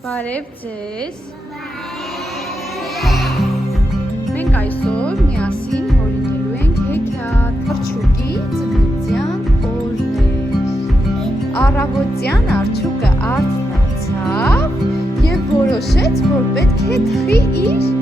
Բարև ձեզ։ Մենք այսօր միասին հորինելու ենք հեքիաթ։ Արջուկի ծննդյան օրն էր։ Առավոտյան արջուկը արթնացավ և որոշեց, որ պետք է թխի իր